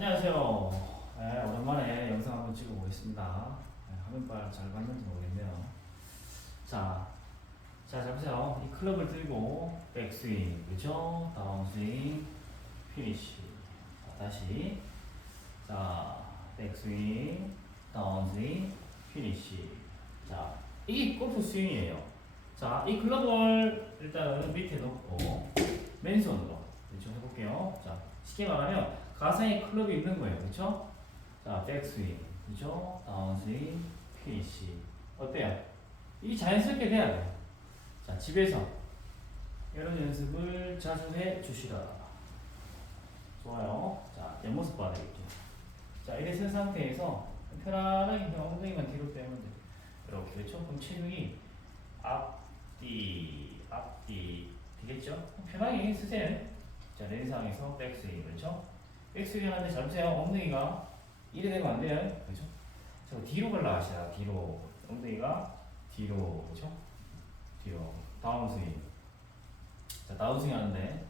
안녕하세요. 네, 오랜만에 영상 한번 찍어보겠습니다. 네, 화면빨 잘 봤는지 모르겠네요. 자, 자, 잡으세요. 이 클럽을 들고 백스윙, 그죠? 다운스윙, 피니쉬. 자, 다시. 자, 백스윙, 다운스윙, 피니쉬. 자, 이게 골프 스윙이에요. 자, 이 클럽을 일단은 밑에 놓고 맨손으로 그렇죠? 해볼게요. 자, 쉽게 말하면 가상의 클럽이 있는 거예요. 그렇죠? 자, 백스윙, 그렇죠? 다운스윙, 피니시. 어때요? 이게 자연스럽게 돼야 돼요. 자, 집에서 이런 연습을 자주 해 주시라. 좋아요. 자, 옆모습 봐야 되겠죠. 자, 이래 쓴 상태에서 편안하게 그냥 엉덩이만 뒤로 빼면 돼요. 이렇게 그렇죠? 그럼 체중이 앞뒤, 앞뒤 되겠죠? 편하게 쓰세요. 자, 렌상에서 백스윙, 그렇죠? 백스윙 하는데 잘 보세요. 엉덩이가 이래 되면 안 돼요. 그렇죠? 저 뒤로 올라가시라. 뒤로. 엉덩이가 뒤로, 그렇죠? 뒤로. 다운스윙. 자, 다운스윙 하는데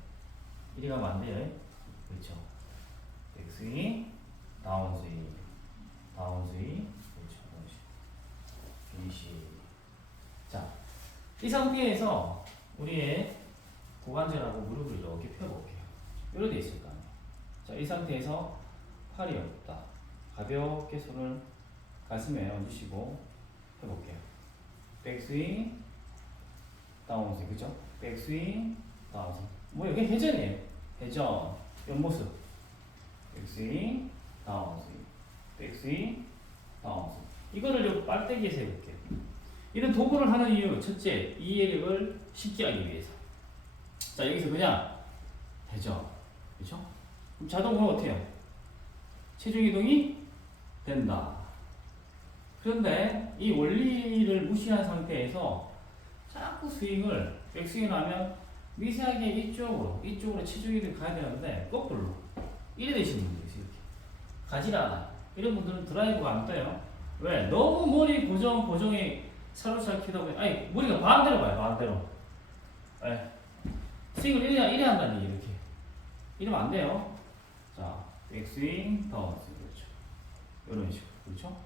이래 가면 안 돼요. 그렇죠? 백스윙, 다운스윙, 다운스윙, 그렇죠? 피니시. 자, 이 상태에서 우리의 고관절하고 무릎을 이렇게 펴볼게요. 이렇게 돼 있을 거 아니에요. 자, 이 상태에서 팔이 없다. 가볍게 손을 가슴에 얹으시고 해볼게요. 백스윙, 다운스윙, 그죠? 백스윙, 다운스윙. 뭐 이게 회전이에요. 회전, 옆모습. 백스윙, 다운스윙, 백스윙, 다운스윙. 이거를 요 빨대기에서 해볼게요. 이런 도구를 하는 이유, 첫째, 이해력을 쉽게 하기 위해서. 자, 여기서 그냥 회전. 그렇죠? 그럼 자동으로 어떻게 해요? 체중 이동이 된다. 그런데 이 원리를 무시한 상태에서 자꾸 스윙을 백스윙을 하면 미세하게 이쪽으로 이쪽으로 체중 이동이 가야 되는데 거꾸로 이래 되시는 분들이 있어요. 이렇게 가지 않아요. 이런 분들은 드라이브가 안 떠요. 왜? 너무 머리 고정 고정에 사로잡히다 보니 아니 머리가 반대로 가요. 반대로. 예. 스윙을 이래, 이래 한다는 얘기 이렇게. 이러면 안 돼요. 자, 백스윙, 다운스윙, 그렇죠. 이런 식으로, 그렇죠?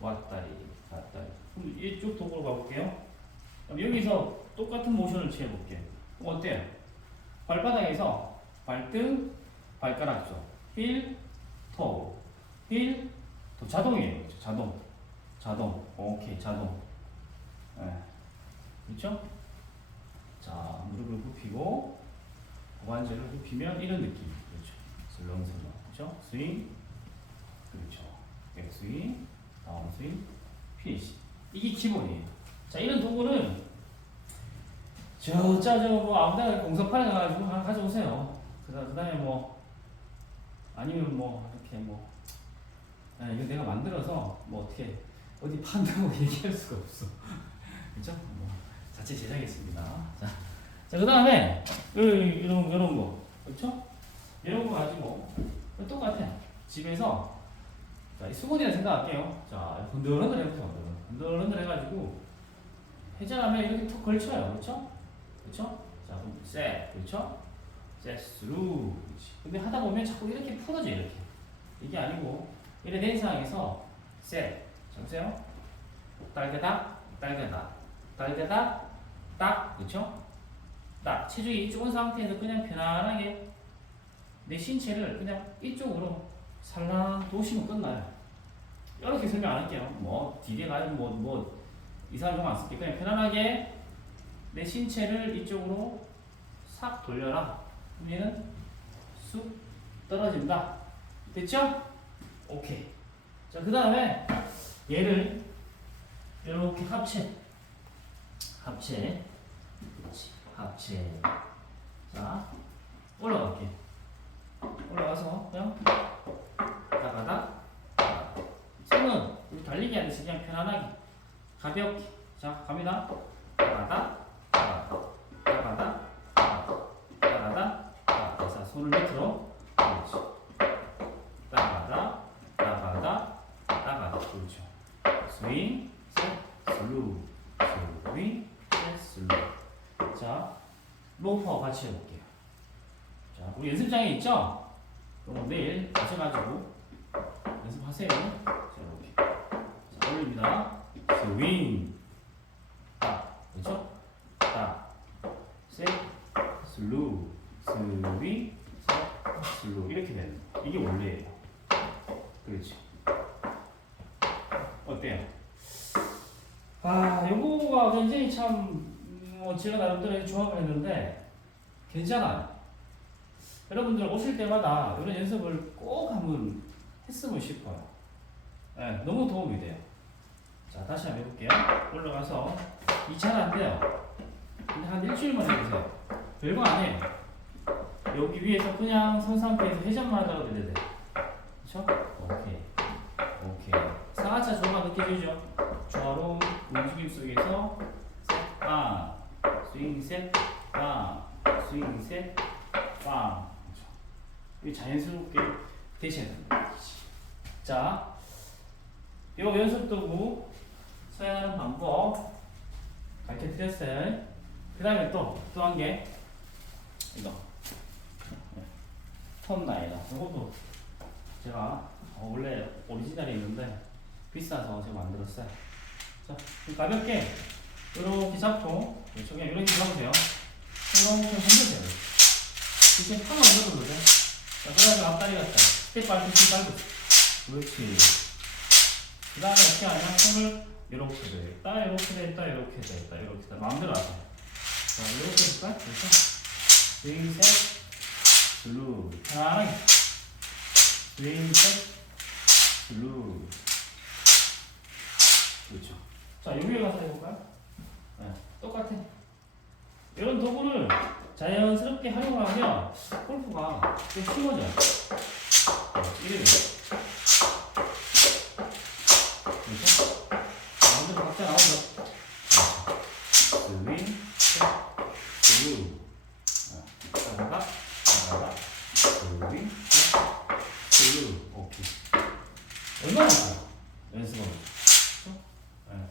왔다리, 갔다리. 그럼 이쪽 도구로 가볼게요. 그럼 여기서 똑같은 모션을 취해볼게요. 그럼 어때요? 발바닥에서 발등, 발가락 쪽, 힐, 토, 힐, 토. 자동이에요. 그렇죠? 자동. 자동. 오케이, 자동. 예. 그렇죠? 자, 무릎을 굽히고 고관절을 굽히면 이런 느낌. 슬렁슬렁. 그렇죠? 스윙. 그렇죠. 백스윙, 다운스윙, 피니시. 이게 기본이에요. 자, 이런 도구는 저 짜저 뭐 아무데나 공사판에 가가지고 하나 가져오세요. 그다 그다음에 뭐 아니면 뭐 이렇게 뭐 아, 이거 내가 만들어서 뭐 어떻게 어디 판다고 얘기할 수가 없어. 그렇죠? 뭐 자체 제작했습니다. 자, 자 그다음에 이런 이런 거 그렇죠? 이런 거 가지고 똑같아. 집에서 자, 이 수건이라 생각할게요. 자, 흔들흔들 해보세요. 흔들흔들 해가지고 회전하면 이렇게 턱 걸쳐요. 그렇죠? 그렇죠? 자, 그럼 셋, 그렇죠? 셋 스루. 그렇지. 근데 하다 보면 자꾸 이렇게 풀어져 이렇게. 이게 아니고 이래 된 상황에서 셋. 자, 보세요. 딸대다, 딸대다, 딸대다, 딱, 그렇죠? 딱 체중이 온 상태에서 그냥 편안하게 내 신체를 그냥 이쪽으로 살랑 도시면 끝나요. 이렇게 설명 안 할게요. 뭐 뒤에 가면 뭐뭐 이상한 용안 쓸게 그냥 편안하게 내 신체를 이쪽으로 싹 돌려라. 얘는 쑥 떨어진다. 됐죠? 오케이. 자, 그 다음에 얘를 이렇게 합체. 합체. 그렇지. 합체. 자, 올라갈게. 올라가서 그냥 나가다. 손은 우리 그냥 편안하게 가볍게. 자, 갑니다. 나가다. 나가다. 나가다. 자, 손을 밑으로. 그렇지. 나가다. 나가다. 나가다. 그렇죠. 스윙, 셋, 슬루. 스윙, 셋, 슬루. 자, 로퍼 같이 해볼게요. 자, 우리 연습장에 있죠? 그럼 내일 가셔가지고 연습하세요. 올립니다. 스윙. 딱. 그렇죠? 딱. 셋. 슬루. 스윙. 셋. 슬루. 이렇게 되는 거. 이게 원래예요. 그렇지. 어때요? 아, 요거가 굉장히 참, 음, 뭐, 제가 나름대로 조합을 했는데, 괜찮아요. 여러분들 오실 때마다 이런 연습을 꼭 한번 했으면 싶어요. 예, 너무 도움이 돼요. 자, 다시 한번 해볼게요. 올라가서, 이잘안 돼요. 근데 한 일주일만 해보세요. 별거 아니에요. 여기 위에서 그냥 선 상태에서 회전만 하다가 돼야 돼. 그쵸? 오케이. 오케이. 상하차 조가 느껴지죠? 좌로 움직임 속에서 셋, 빵, 스윙 셋, 빵, 스윙 셋, 빵. 그렇죠. 이 자연스럽게 됩니다. 자, 요 연습 도구 사용하는 방법 가르쳐 드렸어요. 그 다음에 또, 또 한 개, 이거. 턴 나이다. 이것도 제가 어, 원래 오리지널이 있는데 비싸서 제가 만들었어요. 자, 가볍게 이렇게 잡고. 그냥 이렇게 잡으세요. 이렇게 흔드세요. 이렇게 한번 흔들어도 돼. 자, 그다음에 앞다리 갔다. 스텝 밟고 스텝 밟고. 그렇지. 그 다음에 어떻게 하냐? 손을 이렇게 되겠다, 이렇게 되겠다, 이렇게 되겠다, 이렇게 되겠다. 마음대로 하세요. 자, 이렇게 해볼까? 그렇죠? 스윙 셋, 블루. 편안하게. 스윙 셋, 블루. 그렇죠. 자, 여기 가서 해볼까요? 네, 똑같아. 이런 도구를 자연스럽게 활용하면 골프가 좀 쉬워져요. 네, 이래요. 그렇죠? 마음대로 각자 나오죠. 스윙, 셋, 블루. 어, 나가가, 나가가, 스윙, 셋, 블루. 오케이. 얼마나 좋아요? 연습하면. 그렇죠? 네.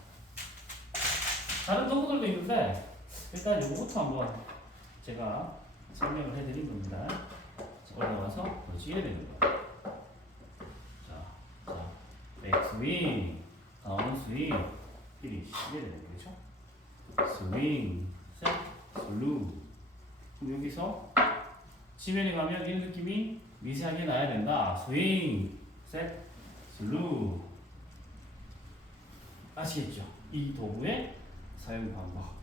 다른 도구들도 있는데 일단 요거부터 한번 제가 설명을 해드린 겁니다. 자, 올라가서 그렇지 되는 거야. 자, 자, 백스윙, 다운스윙, 피니시 되는 거죠. 스윙, 셋, 슬루. 여기서 지면에 가면 이 느낌이 미세하게 나야 된다. 스윙, 셋, 슬루. 아시겠죠? 이 도구의 사용 방법.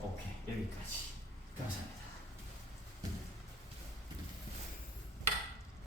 오케이, 여기까지. 감사합니다.